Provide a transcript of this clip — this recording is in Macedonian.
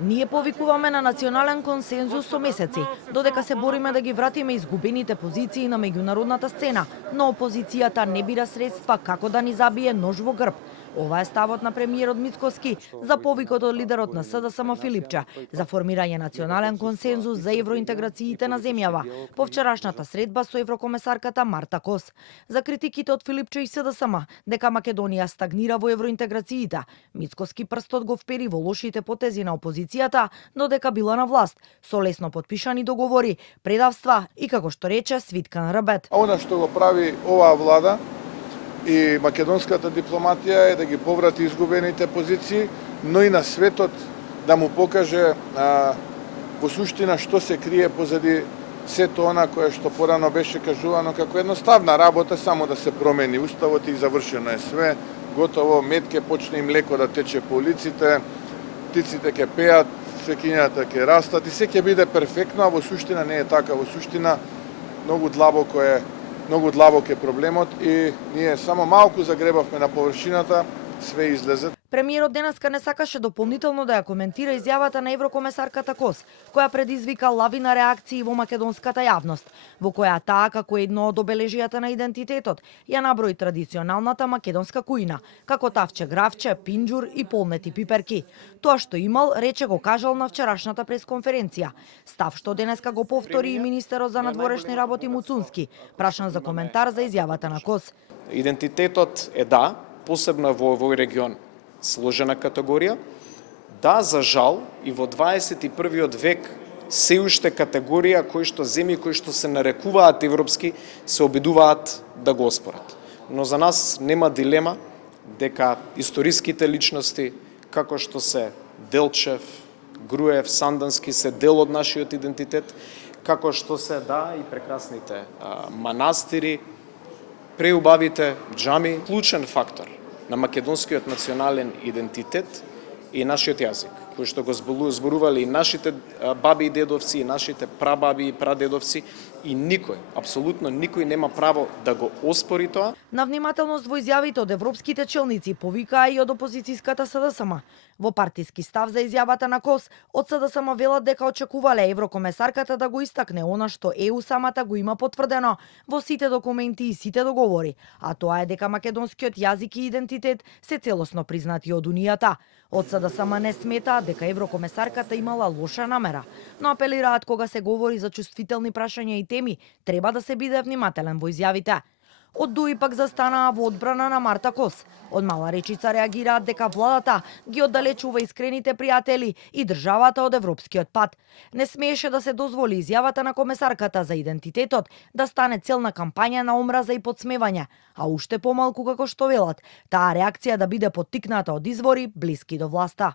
Ние повикуваме на национален консензус со месеци, додека се бориме да ги вратиме изгубените позиции на меѓународната сцена, но опозицијата не бира средства како да ни забие нож во грб. Ова е ставот на премиерот Мицкоски за повикот од лидерот на СДСМ Филипча за формирање национален консензус за евроинтеграциите на земјава по вчерашната средба со еврокомесарката Марта Кос. За критиките од Филипче и СДСМ дека Македонија стагнира во евроинтеграциите, Мицкоски прстот го впери во лошите потези на опозицијата додека била на власт, со лесно потпишани договори, предавства и како што рече свиткан рабет. Она што го прави оваа влада и македонската дипломатија е да ги поврати изгубените позиции, но и на светот да му покаже во суштина што се крие позади сето она кое што порано беше кажувано како едноставна работа, само да се промени уставот и завршено е све, готово, мед ке почне и млеко да тече по улиците, птиците ќе пеат, свекињата ќе растат и се ќе биде перфектно, а во суштина не е така. Во суштина многу длабок е проблемот и ние само малку загребавме на површината, све излезе. Премиерот денеска не сакаше дополнително да ја коментира изјавата на еврокомесарката Кос, која предизвика лавина реакции во македонската јавност, во која таа како едно од обележијата на идентитетот ја наброи традиционалната македонска кујна, како тавче гравче, пинџур и полнети пиперки. Тоа што имал, рече го кажал на вчерашната пресконференција. Став што денеска го повтори и министерот за надворешни работи Муцунски, прашан за коментар за изјавата на Кос. Идентитетот е посебно во овој регион, сложена категорија. Да, за жал, и во 21. век се уште категорија кои што земји кои што се нарекуваат европски се обидуваат да го оспорат. Но за нас нема дилема дека историските личности, како што се Делчев, Груев, Сандански, се дел од нашиот идентитет, како што се и прекрасните манастири, преубавите џами, клучен фактор на македонскиот национален идентитет и нашиот јазик, кој што го зборувале и нашите баби и дедовци, и нашите прабаби и прадедовци, и никој, апсолутно никој нема право да го оспори тоа. На внимателност во изјавите од европските челници повикаа и од опозицијската СДСМ. Во партиски став за изјавата на Кос, од СДСМ велат дека очекувале еврокомесарката да го истакне она што ЕУ самата го има потврдено во сите документи и сите договори, а тоа е дека македонскиот јазик и идентитет се целосно признати од Унијата. Од СДСМ не смета дека еврокомесарката имала лоша намера, но апелираат кога се говори за чувствителни прашања и теми, треба да се биде внимателен во изјавите. Од ДУИ пак застанаа во одбрана на Марта Кос. Од Мала Речица реагираат дека владата ги оддалечува искрените пријатели и државата од европскиот пат. Не смееше да се дозволи изјавата на комесарката за идентитетот да стане цел на кампања на омраза и подсмевање, а уште помалку како што велат, таа реакција да биде поттикната од извори блиски до власта.